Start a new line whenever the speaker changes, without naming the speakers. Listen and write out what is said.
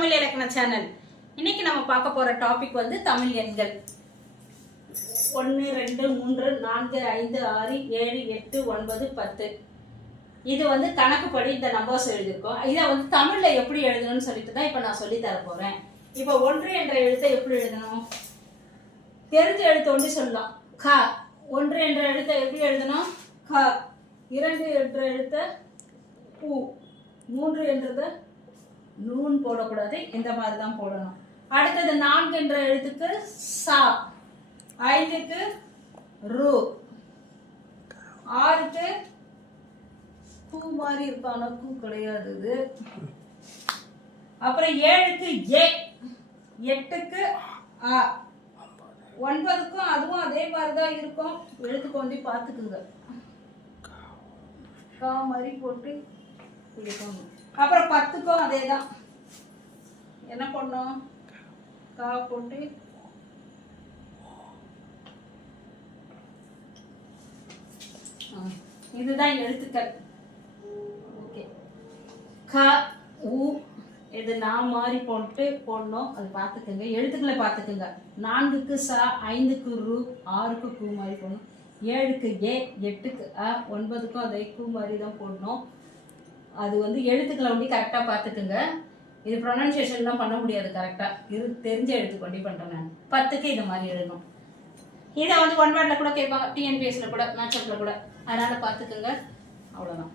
தமிழ் இலக்கண சேனல். இன்னைக்கு நம்ம பார்க்க போற டாபிக் வந்து தமிழ் எண்கள். ஒன்று ரெண்டு மூன்று நான்கு ஐந்து ஆறு ஏழு எட்டு ஒன்பது பத்து. இது வந்து கணக்குப்படி இந்த நம்பர்ஸ் எழுதியிருக்கோம். இதை வந்து தமிழ்ல எப்படி எழுதணும்னு சொல்லிட்டு தான் இப்போ நான் சொல்லி தர போறேன். இப்போ ஒன்று என்ற எழுத்தை எப்படி எழுதணும்? தெரிஞ்ச எழுத்து ஒன்று சொல்லலாம். க. ஒன்று என்ற எழுத்தை எப்படி எழுதணும்? க. இரண்டு என்ற எழுத்தை பூ மூன்று என்றதை நூன் போடக்கூடாது இந்த மாதிரி தான் போடணும். அடுத்தது நான்கு என்ற எழுத்துக்கு சா. ஐந்துக்கு ரூ. ஆறுக்கு பூ மாதிரி இருக்கான பூ கிடையாது இது. அப்புறம் ஏழுக்கு ஏ. எட்டுக்கு ஆ. ஒன்பதுக்கும் அதுவும் அதே மாதிரி தான் இருக்கும். எழுத்து கொண்டு பார்த்துக்குங்க. கா மாதிரி போட்டு பிடிக்கணும் அப்புறம் பத்துக்கும் அதே தான் என்ன பண்ணும்? கா போட்டு. இதுதான் எழுத்துக்கள். ஓகே. க உ இது நான் மாதிரி போட்டு போடணும். அது பார்த்துக்கோங்க. எழுத்துக்களை பார்த்துக்கோங்க. நான்குக்கு ச ஐந்துக்கு ரு ஆறுக்கு கு மாதிரி போடணும். ஏழுக்கு ஏ எட்டுக்கு அ ஒன்பதுக்கும் அதே கு மாதிரி தான் போடணும். அது வந்து எழுத்துக்களை வந்து கரெக்டாக பார்த்துக்குங்க. இது ப்ரொனன்சியேஷன்லாம் பண்ண முடியாது கரெக்டாக இது தெரிஞ்ச எழுத்து பண்ணுறேன் நான். பத்துக்கு இது மாதிரி எழுதணும். இதை வந்து ஒன் வேர்டில் கூட கேட்பாங்க டிஎன்பிஎஸ்சில் கூட மேட்சப்பில் கூட. அதனால் பார்த்துக்குங்க. அவ்வளோதான்